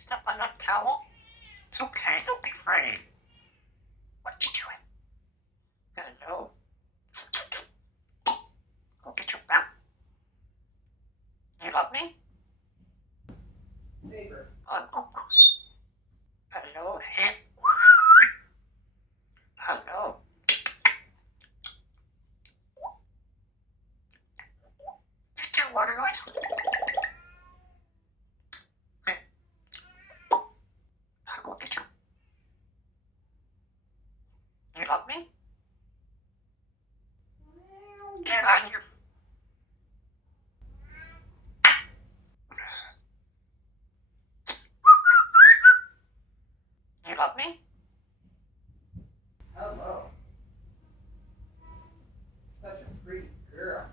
Step on that towel. It's okay. Don't be afraid. What you doing? Hello. Go get your back. You love me? Saber. Oh. Hello, Hank. Hello. Get your water noise. I'll go get you. You love me? Get on your... You love me? Hello. Such a pretty girl.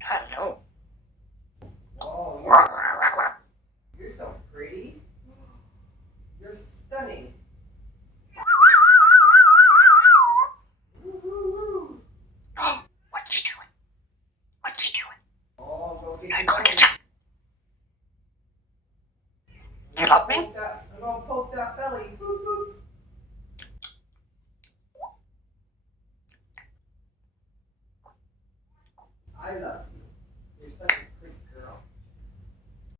Hello. Oh, you're so pretty. You're stunning. Woo-hoo-hoo. What you doing? What you doing? Oh, go get I your go get belly. you. You love me? I'm gonna poke that belly. Boop, boop. I love you.